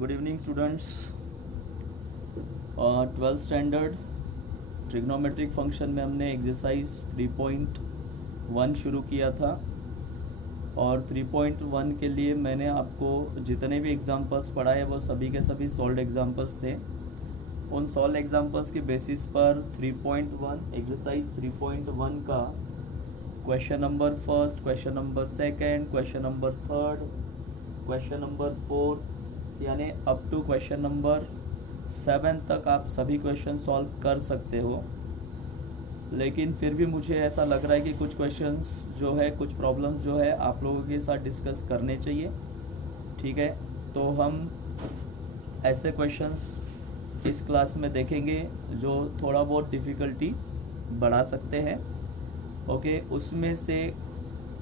Good evening students. 12th standard trigonometric function में हमने exercise 3.1 शुरू किया था और 3.1 के लिए मैंने आपको जितने भी एग्जांपल्स पढ़ाए वो सभी के सभी सॉल्व एग्जांपल्स थे। उन सॉल्व एग्जांपल्स के बेसिस पर 3.1 एक्सरसाइज 3.1 का question number first, question number second, question number third, question number fourth यानी अप टू क्वेश्चन नंबर 7 तक आप सभी क्वेश्चन सॉल्व कर सकते हो। लेकिन फिर भी मुझे ऐसा लग रहा है कि कुछ क्वेश्चंस जो है, कुछ प्रॉब्लम्स जो है आप लोगों के साथ डिस्कस करने चाहिए। ठीक है, तो हम ऐसे क्वेश्चंस इस क्लास में देखेंगे जो थोड़ा बहुत डिफ़िकल्टी बढ़ा सकते हैं। ओके, उसमें से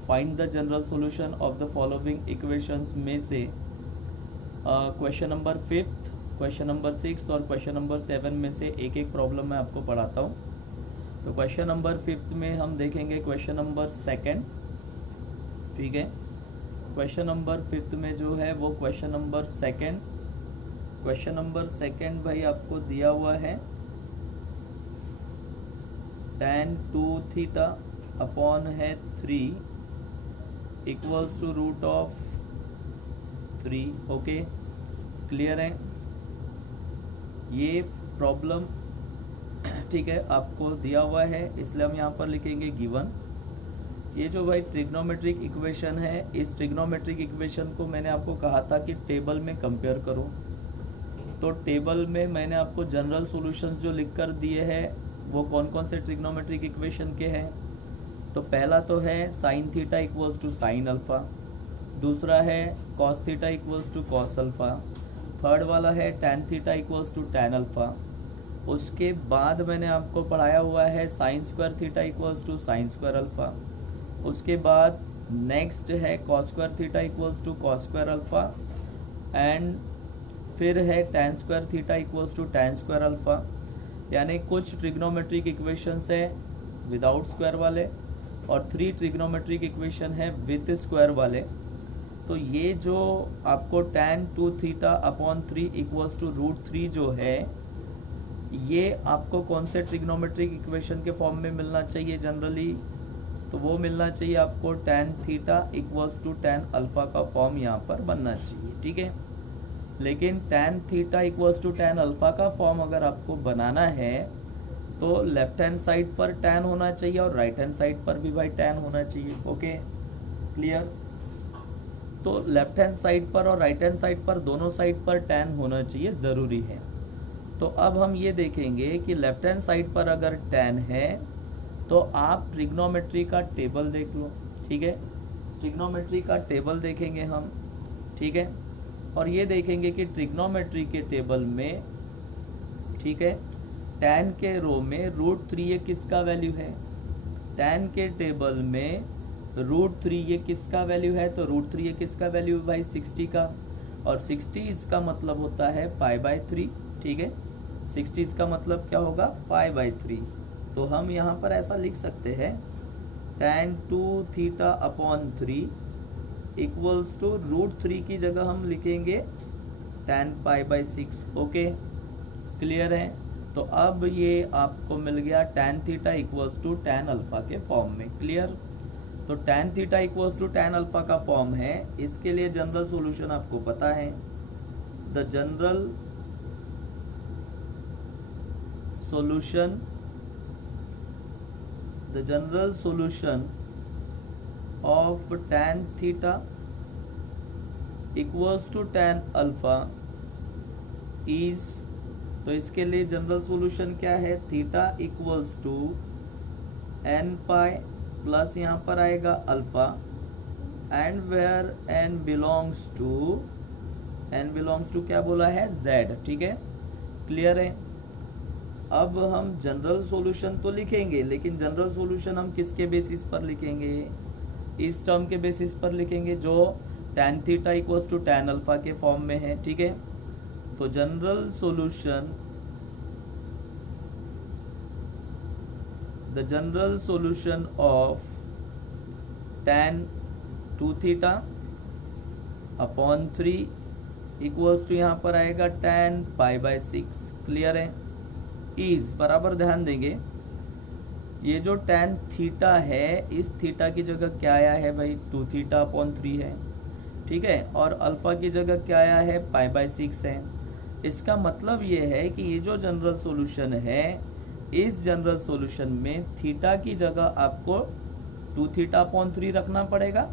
find the general solution of the following equations में से question number 5th, question number 6 और क्वेश्चन नंबर 7 में से एक एक प्रॉब्लम मैं आपको पढ़ाता हूँ। तो क्वेश्चन नंबर 5th में हम देखेंगे क्वेश्चन नंबर 2। ठीक है, क्वेश्चन नंबर 5th में जो है वो क्वेश्चन नंबर 2। क्वेश्चन नंबर 2 भाई आपको दिया हुआ है tan 2 थीटा अपॉन है 3 equals to root of 3। Okay, clear है ये प्रॉब्लम? ठीक है, आपको दिया हुआ है इसलिए हम यहाँ पर लिखेंगे गिवन। ये जो भाई ट्रिग्नोमेट्रिक इक्वेशन है, इस ट्रिग्नोमेट्रिक इक्वेशन को मैंने आपको कहा था कि टेबल में कंपेयर करो। तो टेबल में मैंने आपको जनरल सॉल्यूशंस जो लिख कर दिए हैं वो कौन कौन से ट्रिग्नोमेट्रिक इक्वेशन के हैं। तो पहला तो है sine theta equals to sine alpha, दूसरा है cos theta equals to cos alpha, third वाला है tan theta equals to tan alpha. उसके बाद मैंने आपको पढ़ाया हुआ है sine square theta equals to sine square alpha. उसके बाद नेक्स्ट है cos square theta equals to cos square alpha and फिर है tan square theta equals to tan square alpha. यानी कुछ ट्रिग्नोमेट्रिक इक्वेशंस है विदाउट स्क्वायर वाले और 3 ट्रिग्नोमेट्रिक इक्वेशन है विद स्क्वायर वाले। तो ये जो आपको tan 2 theta upon 3 equals to root 3 जो है ये आपको कौन से ट्रिग्नोमेट्रिक इक्वेशन के फॉर्म में मिलना चाहिए जनरली? तो वो मिलना चाहिए आपको tan theta equals to tan alpha का फॉर्म यहाँ पर बनना चाहिए। ठीक है, लेकिन tan theta equals to tan alpha का फॉर्म अगर आपको बनाना है तो लेफ्ट हैंड साइड पर tan होना चाहिए और राइट हैंड साइड पर भी भाई tan होना चाहिए। Okay, clear? तो लेफ्ट हैंड साइड पर और राइट हैंड साइड पर दोनों साइड पर tan होना चाहिए, ज़रूरी है। तो अब हम ये देखेंगे कि लेफ्ट हैंड साइड पर अगर tan है तो आप ट्रिग्नोमेट्री का टेबल देख लो। ठीक है, ट्रिग्नोमेट्री का टेबल देखेंगे हम। ठीक है, और ये देखेंगे कि ट्रिग्नोमेट्री के टेबल में, ठीक है, tan के रो में रूट 3 ये किसका वैल्यू है? tan के टेबल में रूट 3 ये किसका वैल्यू है? तो रूट 3 ये किसका वैल्यू है भाई? 60 का, और 60 इसका मतलब होता है π/3। ठीक है, 60 इसका मतलब क्या होगा? π/3। तो हम यहाँ पर ऐसा लिख सकते हैं tan 2 theta upon 3 equals to root 3 की जगह हम लिखेंगे tan π/6। ओके, क्लियर है? तो अब ये आपको मिल गया tan theta equals to tan alpha के फॉर्म में। क्लियर? तो tan theta equals to tan alpha का फॉर्म है। इसके लिए जनरल सॉल्यूशन आपको पता है, the general solution of tan theta equals to tan alpha is, तो इसके लिए जनरल सॉल्यूशन क्या है? Theta equals to n pi plus यहाँ पर आएगा alpha and where n belongs to क्या बोला है? z। ठीक है, क्लियर है? अब हम जनरल सॉल्यूशन तो लिखेंगे, लेकिन जनरल सॉल्यूशन हम किसके बेसिस पर लिखेंगे? इस टर्म के बेसिस पर लिखेंगे जो tan theta equals to tan alpha के फॉर्म में है। ठीक है, तो general solution, the general solution of tan 2 theta upon 3 equals to यहाँ पर आएगा tan π/6। क्लियर है। इज बराबर ध्यान देंगे, ये जो tan थीटा है इस थीटा की जगह क्या आया है भाई 2θ/3 है, ठीक है, और अल्फा की जगह क्या आया है π/6 है। इसका मतलब ये है कि ये जो जनरल सॉल्यूशन है, इस जनरल सॉल्यूशन में थीटा की जगह आपको 2θ/3 रखना पड़ेगा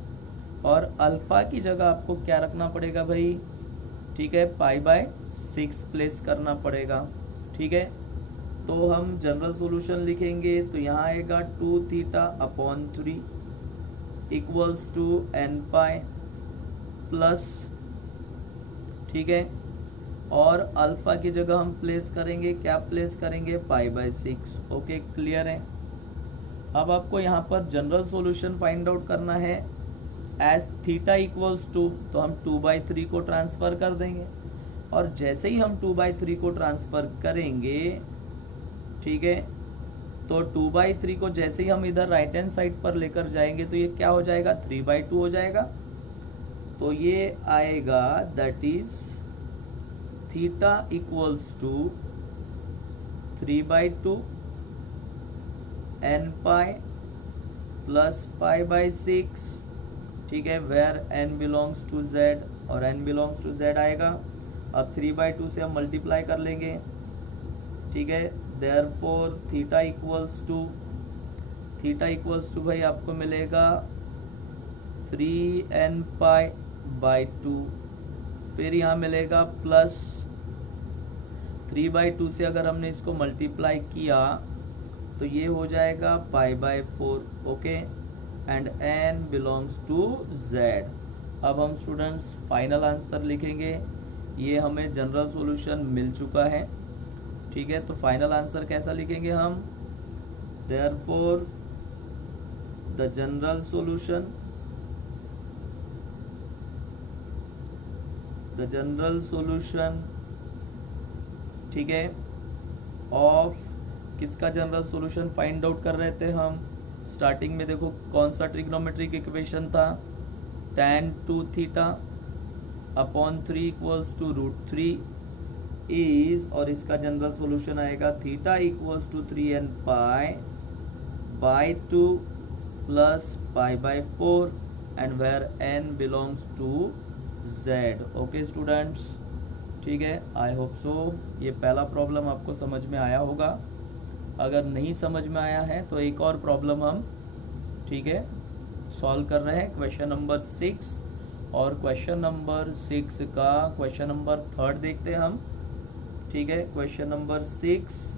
और अल्फा की जगह आपको क्या रखना पड़ेगा भाई, ठीक है, π/6 प्लेस करना पड़ेगा। ठीक है, तो हम जनरल सॉल्यूशन लिखेंगे तो यहाँ आएगा 2θ/3 इक्वल्स टू nπ प्लस, ठीक है, और अल्फा की जगह हम प्लेस करेंगे, क्या प्लेस करेंगे π/6। ओके, क्लियर है। अब आपको यहाँ पर जनरल सॉल्यूशन फाइंड आउट करना है एज थीटा इक्वल्स टू, तो हम 2/3 को ट्रांसफ़र कर देंगे और जैसे ही हम 2/3 को ट्रांसफ़र करेंगे, ठीक है, तो 2/3 को जैसे ही हम इधर राइट हैंड साइड पर लेकर जाएंगे तो ये क्या हो जाएगा 3/2 हो जाएगा। तो ये आएगा that is theta equals to 3/2 nπ plus π/6, ठीक है, where n belongs to z और n बिलोंग्स टू z आएगा। अब 3/2 से हम मल्टीप्लाई कर लेंगे, ठीक है, देयरफॉर थीटा इक्वल्स टू भाई आपको मिलेगा 3nπ/2, फिर यहाँ मिलेगा प्लस 3/2 से अगर हमने इसको मल्टीप्लाई किया तो ये हो जाएगा π/4। Okay, and n belongs to z। अब हम स्टूडेंट्स फाइनल आंसर लिखेंगे, ये हमें जनरल सॉल्यूशन मिल चुका है, ठीक है, तो फाइनल आंसर कैसा लिखेंगे हम, देयरफॉर द जनरल सॉल्यूशन, ठीक है, ऑफ किसका जनरल सॉल्यूशन फाइंड आउट कर रहे थे हम, स्टार्टिंग में देखो कौन सा ट्रिग्नोमेट्रिक इक्वेशन था, tan 2θ/3 इक्वल्स टू √3 इज, और इसका जनरल सॉल्यूशन आएगा theta equals to 3nπ/2 plus π/4 and where n belongs to z। Okay students, ठीक है, आई होप सो ये पहला प्रॉब्लम आपको समझ में आया होगा। अगर नहीं समझ में आया है तो एक और प्रॉब्लम हम, ठीक है, सॉल्व कर रहे हैं, क्वेश्चन नंबर 6, और क्वेश्चन नंबर 6 का क्वेश्चन नंबर 3 देखते हैं हम, ठीक है, क्वेश्चन नंबर 6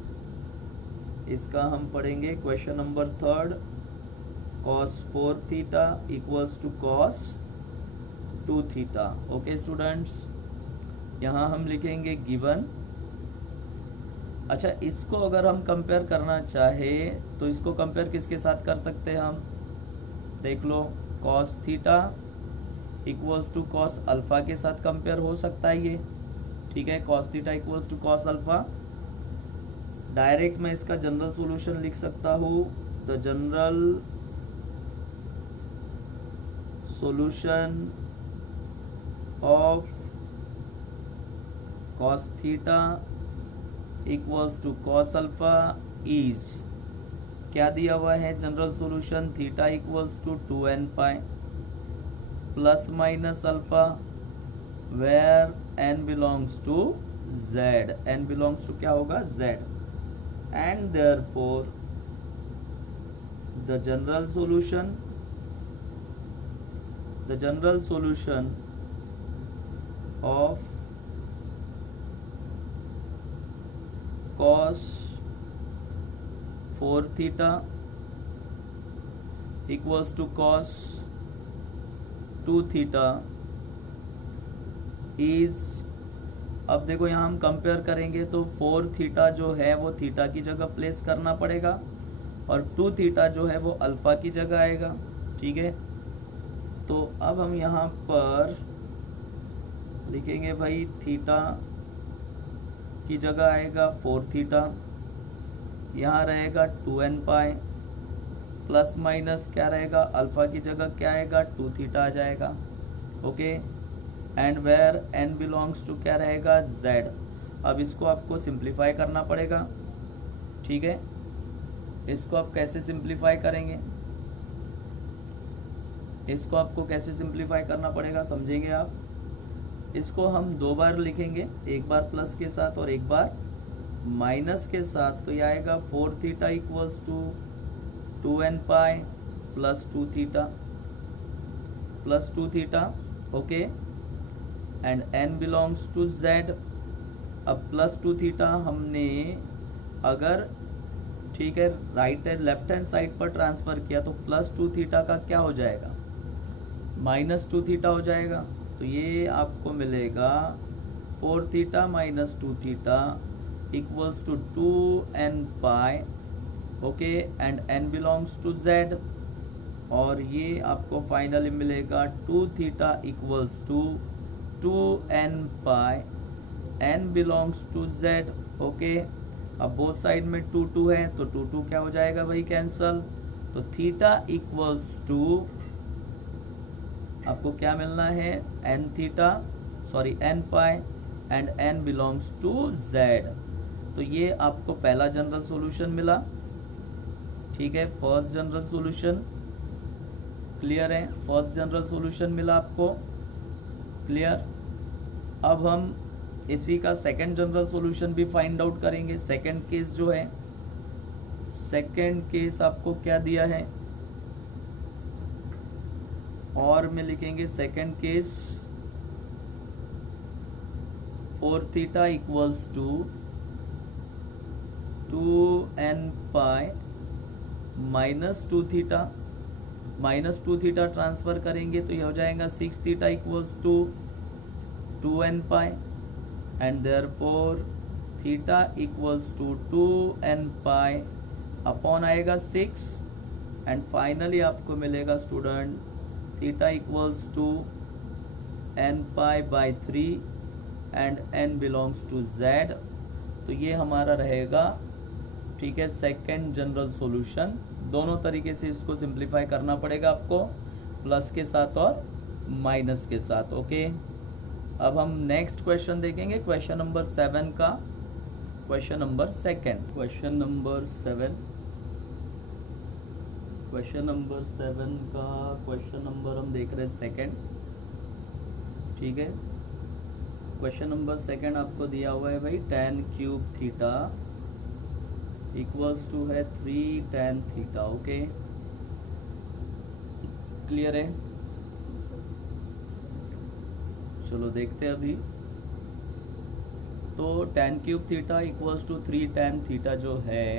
इसका हम पढ़ेंगे, question number 3 cos 4θ equals to cos 2θ। Okay students, यहाँ हम लिखेंगे गिवन। अच्छा, इसको अगर हम कंपेयर करना चाहे तो इसको कंपेयर किसके साथ कर सकते हैं हम, देख लो, cos theta equals to cos alpha के साथ कंपेयर हो सकता है ये, ठीक है, cos theta equals to cos alpha. Direct मैं इसका जनरल सॉल्यूशन लिख सकता हूँ, the general solution of cos theta equals to cos alpha is, क्या दिया हुआ है general solution, theta equals to 2nπ plus minus alpha where n belongs to z, n belongs to क्या होगा z, and therefore the general solution of cos 4θ equals to cos 2θ is, अब देखो यहाँ हम कंपेयर करेंगे तो 4θ जो है वो थीटा की जगह प्लेस करना पड़ेगा और 2θ जो है वो अल्फा की जगह आएगा, ठीक है। तो अब हम यहाँ पर लिखेंगे भाई थीटा की जगह आएगा 4θ, यहाँ रहेगा 2nπ प्लस माइनस क्या रहेगा, अल्फा की जगह क्या आएगा 2θ आ जाएगा। Okay, and where n belongs to क्या रहेगा, z। अब इसको आपको सिंप्लीफाई करना पड़ेगा, ठीक है। इसको आप कैसे सिंप्लीफाई करेंगे, इसको आपको कैसे सिंप्लीफाई करना पड़ेगा समझेंगे आप। इसको हम दो बार लिखेंगे, एक बार प्लस के साथ और एक बार माइनस के साथ। तो ये आएगा 4 theta equals to 2n pi plus 2 theta, okay. And n belongs to z। अब प्लस 2 थीटा हमने अगर, ठीक है, राइट है लेफ्ट हैंड साइड पर ट्रांसफर किया तो प्लस 2 थीटा का क्या हो जाएगा, माइनस 2 थीटा हो जाएगा। तो ये आपको मिलेगा 4 theta minus 2 theta equals to 2n pi, okay. And n belongs to z। और ये आपको फाइनली मिलेगा 2 theta equals to 2n pi, n belongs to z, okay. अब बोथ साइड में 2 है तो 2 क्या हो जाएगा भाई, कैंसल। तो थीटा इक्वल्स टू आपको क्या मिलना है, n pi and n belongs to z। तो ये आपको पहला जनरल सॉल्यूशन मिला, ठीक है, फर्स्ट जनरल सॉल्यूशन। क्लियर है, फर्स्ट जनरल सॉल्यूशन मिला आपको, क्लियर। अब हम इसी का सेकंड जनरल सॉल्यूशन भी फाइंड आउट करेंगे। सेकंड केस जो है, सेकंड केस आपको क्या दिया है, और में लिखेंगे second case 4 theta equals to 2n pi minus 2 theta, minus 2 theta transfer करेंगे तो यह हो जाएगा 6 theta equals to 2n pi and therefore theta equals to 2n pi upon आएगा 6 एंड फाइनली आपको मिलेगा student theta equals to n pi by 3 and n belongs to z। तो ये हमारा रहेगा, ठीक है, सेकंड जनरल सॉल्यूशन। दोनों तरीके से इसको सिंप्लीफाई करना पड़ेगा आपको, प्लस के साथ और माइनस के साथ, ओके। अब हम नेक्स्ट क्वेश्चन देखेंगे, क्वेश्चन नंबर 7 का, क्वेश्चन नंबर 7 का क्वेश्चन नंबर हम देख रहे हैं सेकंड, ठीक है। क्वेश्चन नंबर 2 आपको दिया हुआ है भाई, tan cube theta equals to है 3 tan थीटा, ओके। क्लियर है, चलो देखते हैं अभी। तो tan cube theta equals to 3 tan theta जो है,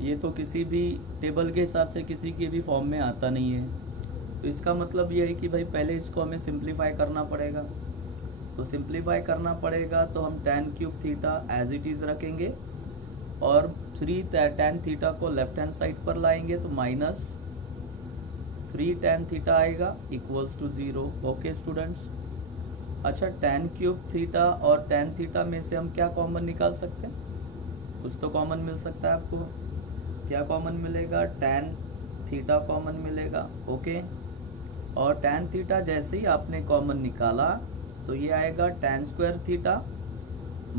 ये तो किसी भी टेबल के हिसाब से किसी के भी फॉर्म में आता नहीं है। तो इसका मतलब ये है कि भाई पहले इसको हमें सिंप्लीफाई करना पड़ेगा। तो सिंप्लीफाई करना पड़ेगा तो हम tan cube theta as it is रखेंगे और 3 tan थीटा को लेफ्ट हैंड साइड पर लाएंगे तो माइनस 3 tan थीटा आएगा इक्वल्स टू 0, ओके स्टूडेंट्स। अच्छा, tan क्यूब थीटा और tan थीटा में से हम क्या कॉमन निकाल सकते हैं, कुछ तो कॉमन मिल सकता है आपको। क्या कॉमन मिलेगा, tan थीटा कॉमन मिलेगा, ओके। और tan थीटा जैसे ही आपने कॉमन निकाला तो ये आएगा tan square theta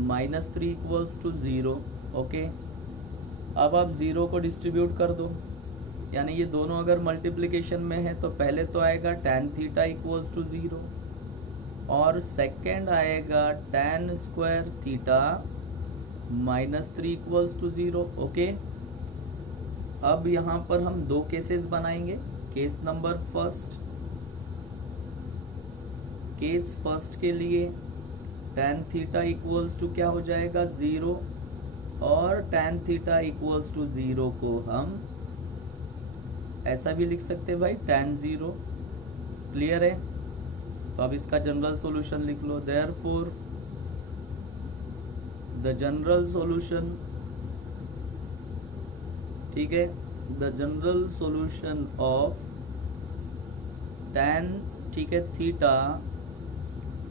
minus 3 equals to 0, okay. अब आप 0 को डिस्ट्रीब्यूट कर दो, यानी ये दोनों अगर मल्टीप्लिकेशन में है तो पहले तो आएगा tan थीटा इक्वल्स टू 0 और सेकंड आएगा tan square theta minus 3 equals to 0, okay. अब यहाँ पर हम दो केसेस बनाएंगे। Case number first, case first के लिए tan थीटा इक्वल्स टू क्या हो जाएगा 0 और tan थीटा इक्वल्स टू 0 को हम ऐसा भी लिख सकते हैं भाई tan 0। क्लियर है, तो अब इसका जनरल सॉल्यूशन लिख लो। देयरफॉर द जनरल सॉल्यूशन, ठीक है, the general solution of tan, ठीक है, थीटा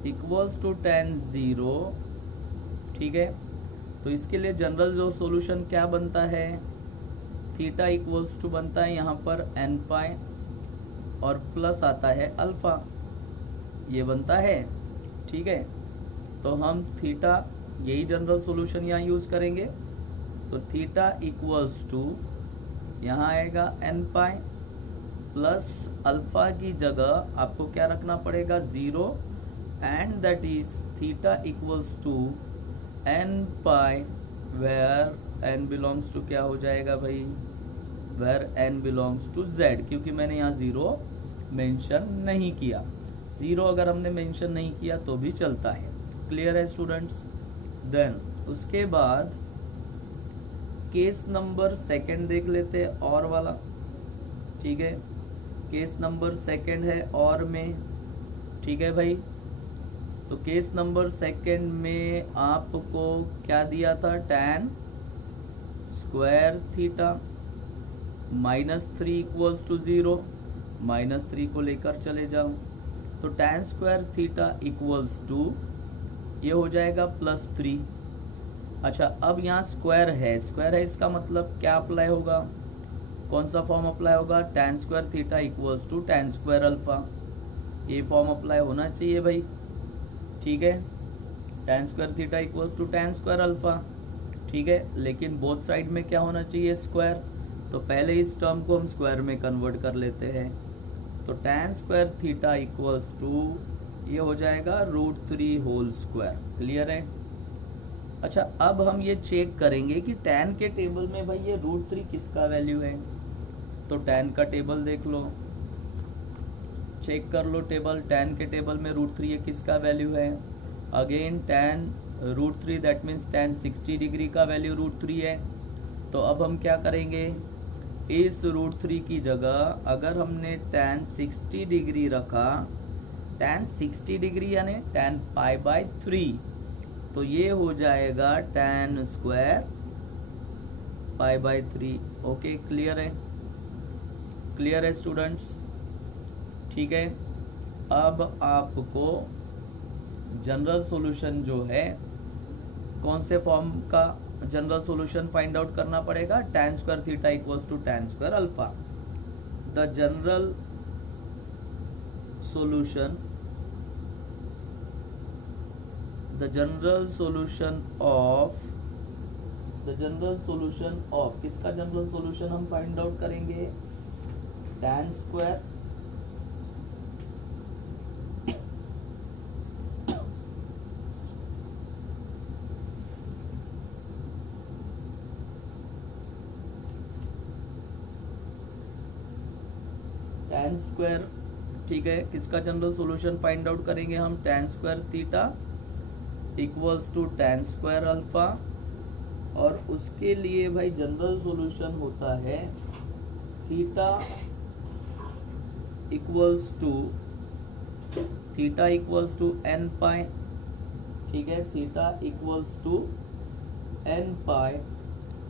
इक्वल्स टू tan 0, ठीक है। तो इसके लिए जनरल जो सॉल्यूशन क्या बनता है, थीटा इक्वल्स टू बनता है यहाँ पर n पाई और प्लस आता है अल्फा, ये बनता है, ठीक है। तो हम थीटा, यही जनरल सॉल्यूशन यहाँ यूज करेंगे। तो थीटा इक्वल्स टू यहाँ आएगा n पाई प्लस अल्फा की जगह आपको क्या रखना पड़ेगा 0, and that is theta equals to n pi where n belongs to क्या हो जाएगा भाई, where n belongs to z, क्योंकि मैंने यहाँ 0 मेंशन नहीं किया। 0 अगर हमने मेंशन नहीं किया तो भी चलता है। क्लियर है स्टूडेंट्स। देन उसके बाद केस नंबर सेकंड देख लेते हैं, और वाला, ठीक है। केस नंबर सेकंड है और में, ठीक है भाई। तो केस नंबर सेकंड में आपको क्या दिया था, tan square theta -3 equals to 0, -3 को लेकर चले जाओ। तो tan square theta equals to ये हो जाएगा +3। अच्छा, अब यहाँ स्क्वायर है, स्क्वायर है, इसका मतलब क्या अप्लाई होगा, कौन सा फॉर्म अप्लाई होगा, tan square theta equals to tan square alpha, ये फॉर्म अप्लाई होना चाहिए भाई, ठीक है। tan square theta equals to tan square alpha, ठीक है। लेकिन बोथ साइड में क्या होना चाहिए, स्क्वायर। तो पहले इस टर्म को हम स्क्वायर में कन्वर्ट कर लेते हैं। तो tan square theta equals to ये हो जाएगा √3 होल स्क्वायर। क्लियर है। अच्छा, अब हम ये चेक करेंगे कि tan के टेबल में भाई ये √3 किसका वैल्यू है। तो tan का टेबल देख लो, चेक कर लो टेबल, tan के टेबल में √3 ये किसका वैल्यू है। Again tan √3 that means tan 60 degree का वैल्यू √3 है। तो अब हम क्या करेंगे, इस √3 की जगह अगर हमने tan 60 डिग्री रखा, tan 60 डिग्री यानी tan π/3, तो ये हो जाएगा tan स्क्वायर π/3। ओके, क्लियर है, क्लियर है स्टूडेंट्स, ठीक है। अब आपको जनरल सॉल्यूशन जो है, कौन से फॉर्म का जनरल सॉल्यूशन फाइंड आउट करना पड़ेगा, tan square theta equals to tan square alpha. The general solution, the general solution of किसका जनरल सॉल्यूशन हम फाइंड आउट करेंगे, tan स्क्वायर ठीक है। किसका जनरल सॉल्यूशन फाइंड आउट करेंगे हम, tan square theta equals to tan square alpha. और उसके लिए भाई जनरल सॉल्यूशन होता है theta equals to n pi, ठीक है। Theta equals to n pi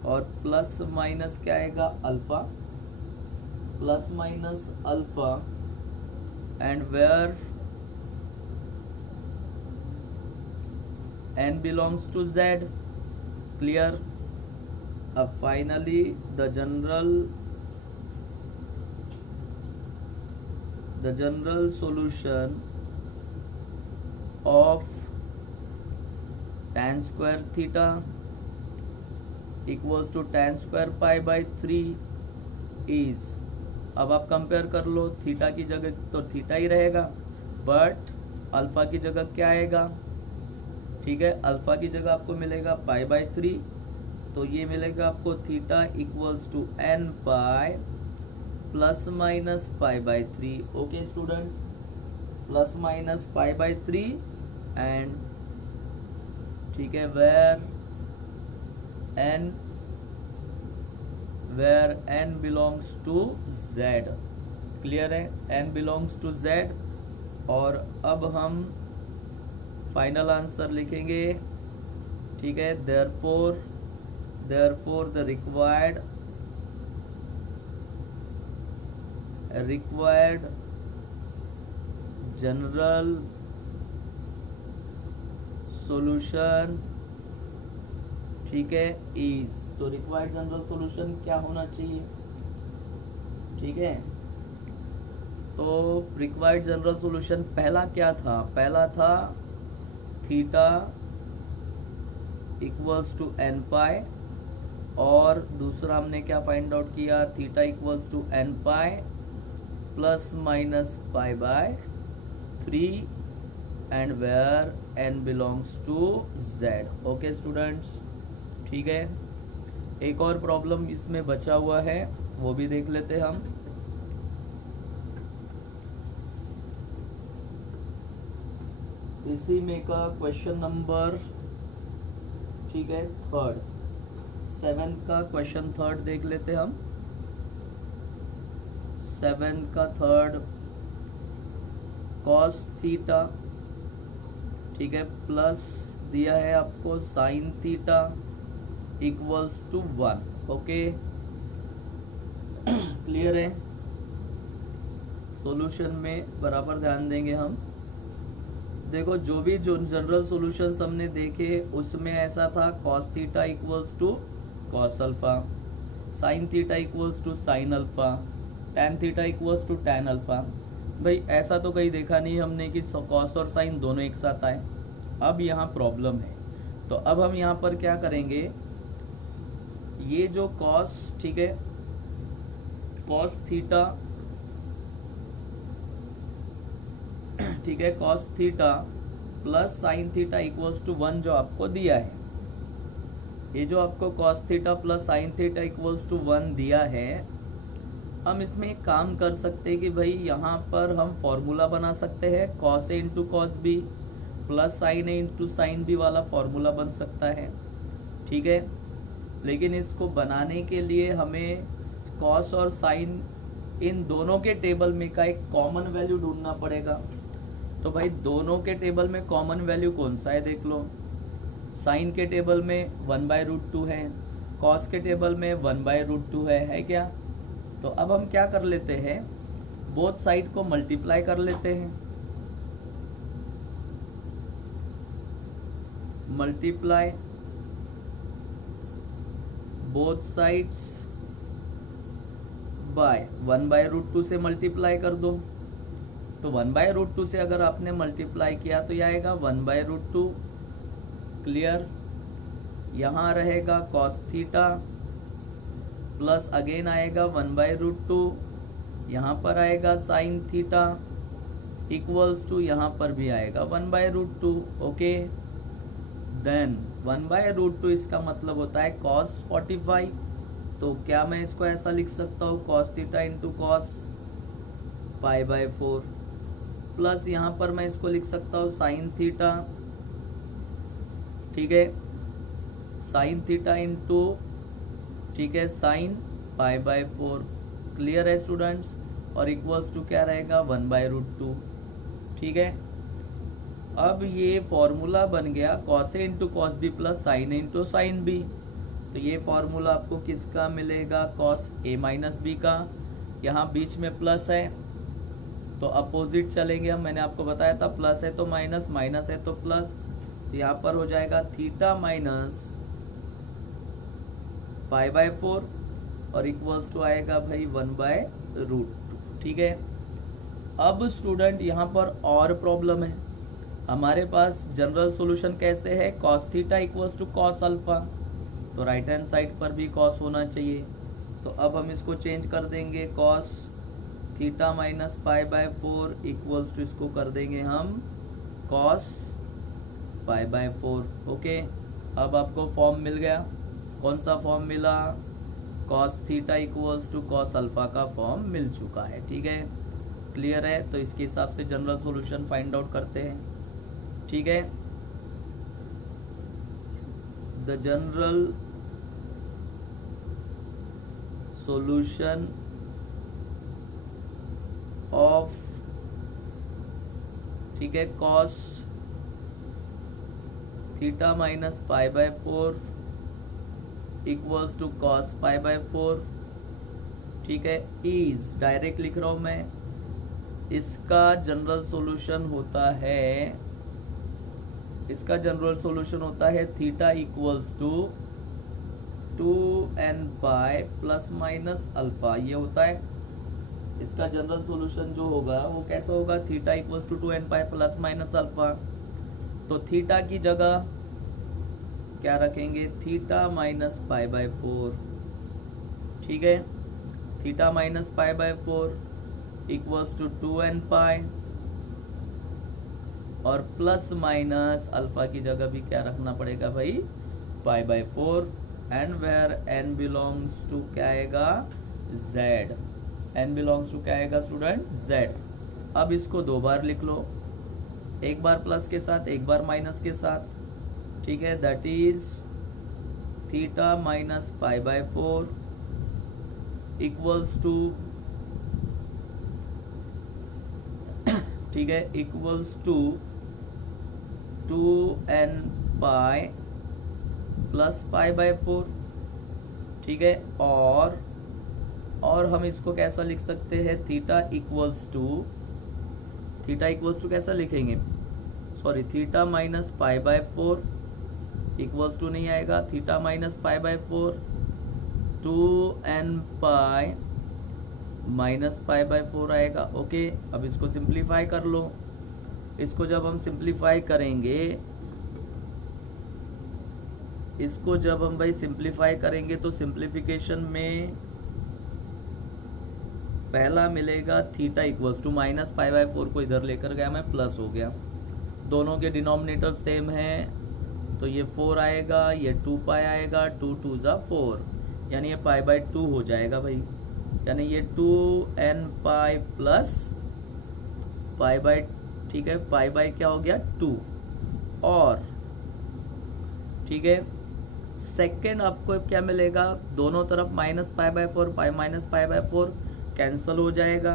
और प्लस माइनस क्या आएगा, alpha, plus minus alpha, and where n belongs to z। clear। अब finally the general solution of tan square theta equals to tan square π/3 is, अब आप compare कर लो, theta की जगह तो थीटा ही रहेगा, बट अल्फा की जगह क्या आएगा, ठीक है। अल्फा की जगह आपको मिलेगा π/3, तो ये मिलेगा आपको theta equals to n pi plus minus π/3। Okay student, plus minus π/3 and, ठीक है, where n belongs to z। Clear है, n बिलोंग्स टू z। और अब हम फाइनल आंसर लिखेंगे, ठीक है। Therefore the required general solution, ठीक है, इज, तो रिक्वायर्ड जनरल सॉल्यूशन क्या होना चाहिए, ठीक है, तो रिक्वायर्ड जनरल सॉल्यूशन पहला क्या था, पहला था theta equals to n pi, और दूसरा हमने क्या फाइंड आउट किया, theta equals to n pi plus minus pi by 3 and where n belongs to z। Okay students, ठीक है। एक और प्रॉब्लम इसमें बचा हुआ है, वो भी देख लेते हम। इसी में का क्वेश्चन नंबर, ठीक है, 7 का क्वेश्चन 3 देख लेते हम। 7 का 3 कॉस थीटा, ठीक है, प्लस दिया है आपको sine theta equals to 1। Okay, clear है। सॉल्यूशन में बराबर ध्यान देंगे हम। देखो जो भी जो जनरल सॉल्यूशंस हमने देखे उसमें ऐसा था cos theta equals to cos alpha, sine theta equals to sine alpha, tan theta equals to tan alpha. भाई ऐसा तो कहीं देखा नहीं हमने कि कॉस और साइन दोनों एक साथ आए। अब यहाँ प्रॉब्लम है, तो अब हम यहाँ पर क्या करेंगे, ये जो कॉस, ठीक है, कॉस थीटा, ठीक है, cos theta plus sine theta equals to 1 जो आपको दिया है, ये जो आपको cos theta plus sine theta equals to 1 दिया है, हम इसमें एक काम कर सकते हैं कि भाई यहाँ पर हम फॉर्मूला बना सकते हैं, cos A into cos B plus sine A into sine B वाला फॉर्मूला बन सकता है, ठीक है। लेकिन इसको बनाने के लिए हमें कॉस और साइन इन दोनों के टेबल में का एक कॉमन वैल्यू ढूंढना पड़ेगा। तो भाई दोनों के टेबल में कॉमन वैल्यू कौन सा है देख लो। साइन के टेबल में 1/√2 है, कॉस के टेबल में 1/√2 है क्या। तो अब हम क्या कर लेते हैं, बोथ साइड को मल्टीप्लाई कर लेते हैं, मल्टीप्लाई बोथ साइड्स बाय 1/√2 से मल्टीप्लाई कर दो। तो 1/√2 से अगर आपने मल्टीप्लाई किया तो यह आएगा 1/√2, क्लियर। यहाँ रहेगा कॉस थीटा प्लस अगेन आएगा 1/√2, यहाँ पर आएगा साइन थीटा इक्वल्स टू, यहाँ पर भी आएगा 1/√2। ओके, देन 1/√2 इसका मतलब होता है कॉस 45। तो क्या मैं इसको ऐसा लिख सकता हूँ, cos theta into cos π/4 plus यहाँ पर मैं इसको लिख सकता हूँ साइन थीटा, ठीक है, साइन थीटा इंटू, ठीक है, साइन π/4। क्लियर है स्टूडेंट्स, और इक्वल्स टू क्या रहेगा 1/√2, ठीक है। अब ये फॉर्मूला बन गया cos A into cos B plus sine A into sine B. तो ये फॉर्मूला आपको किसका मिलेगा, कॉस ए माइनस बी का। यहाँ बीच में प्लस है तो अपोजिट चलेंगे हम, मैंने आपको बताया था प्लस है तो माइनस, माइनस है तो प्लस। तो यहाँ पर हो जाएगा थीटा माइनस π/4 और इक्वल्स टू आएगा भाई 1/√2, ठीक है। अब स्टूडेंट यहाँ पर और प्रॉब्लम है, हमारे पास जनरल सॉल्यूशन कैसे है, cos theta equals to cos alpha, तो राइट हैंड साइड पर भी कॉस होना चाहिए। तो अब हम इसको चेंज कर देंगे, cos theta minus π/4 equals to इसको कर देंगे हम कॉस π/4। ओके, अब आपको फॉर्म मिल गया, कौन सा फॉर्म मिला, cos theta equals to cos alpha का फॉर्म मिल चुका है, ठीक है, क्लियर है। तो इसके हिसाब से जनरल सॉल्यूशन फाइंड आउट करते हैं, ठीक है। द जनरल सॉल्यूशन ऑफ, ठीक है, cos theta minus π/4 equals to cos π/4, ठीक है, इज, डायरेक्ट लिख रहा हूं मैं, इसका जनरल सॉल्यूशन होता है, इसका जनरल सॉल्यूशन होता है theta equals to 2n pi plus minus alpha, ये होता है इसका जनरल सॉल्यूशन जो होगा वो कैसा होगा, theta equals to 2n pi plus minus alpha. तो थीटा की जगह क्या रखेंगे, थीटा माइनस पाई बाय 4, ठीक है। Theta minus pi by 4 equals to 2n pi, और प्लस माइनस अल्फा की जगह भी क्या रखना पड़ेगा भाई, pi by 4, and where n belongs to क्या आएगा, z। n बिलोंग्स टू क्या आएगा स्टूडेंट, z। अब इसको दो बार लिख लो, एक बार प्लस के साथ एक बार माइनस के साथ, ठीक है। That is theta minus pi by 4 equals to, ठीक है, equals to 2n pi plus pi by 4, ठीक है। और हम इसको कैसा लिख सकते हैं, थीटा इक्वल्स टू कैसा लिखेंगे, sorry, theta minus pi by 4 equals to नहीं आएगा, theta minus pi by 4 2n pi minus pi by 4 आएगा। ओके, अब इसको सिंप्लीफाई कर लो। इसको जब हम सिंप्लीफाई करेंगे, इसको जब हम भाई सिंप्लीफाई करेंगे तो सिंप्लीफिकेशन में पहला मिलेगा theta equals to minus pi by 4 को इधर लेकर गया मैं, प्लस हो गया, दोनों के डिनोमिनेटर सेम है, तो ये 4 आएगा, ये 2 पाई आएगा, 2 2 जा 4, यानी ये पाई बाय 2 हो जाएगा भाई, यानी ये 2n pi plus pi bye, ठीक है, पाई बाय क्या हो गया 2, और ठीक है, सेकेंड आपको क्या मिलेगा, दोनों तरफ minus pi by 4, pi minus pi by 4 cancel हो जाएगा,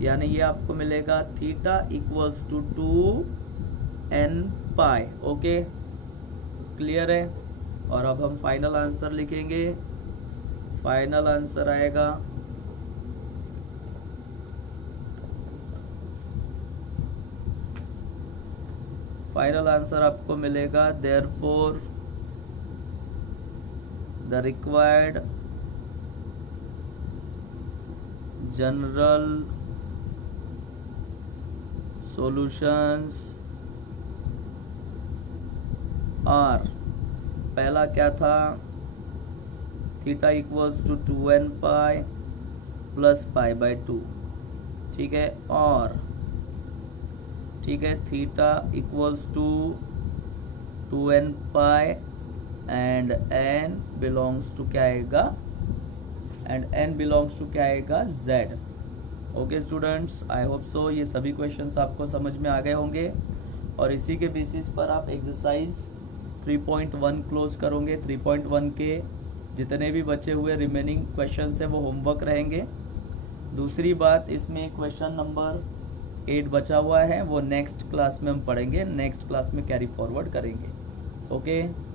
यानी ये आपको मिलेगा theta equals to 2n pi. Okay, clear है। और अब हम फाइनल आंसर लिखेंगे, फाइनल आंसर आएगा फाइनल आंसर आपको मिलेगा, therefore the required general solutions are, पहला क्या था, theta equals to 2n pi plus pi by 2, ठीक है, और ठीक है, theta equals to 2n pi and n belongs to क्या आएगा, एंड n बिलोंग्स टू क्या आएगा, z। Okay students, I hope so ये सभी क्वेश्चंस आपको समझ में आ गए होंगे, और इसी के बेसिस पर आप एक्सरसाइज 3.1 क्लोज करोगे। 3.1 के जितने भी बचे हुए रिमेनिंग क्वेश्चंस हैं वो होमवर्क रहेंगे। दूसरी बात, इसमें क्वेश्चन नंबर 8 बचा हुआ है, वो नेक्स्ट क्लास में हम पढ़ेंगे, नेक्स्ट क्लास में कैरी फॉरवर्ड करेंगे। ओके।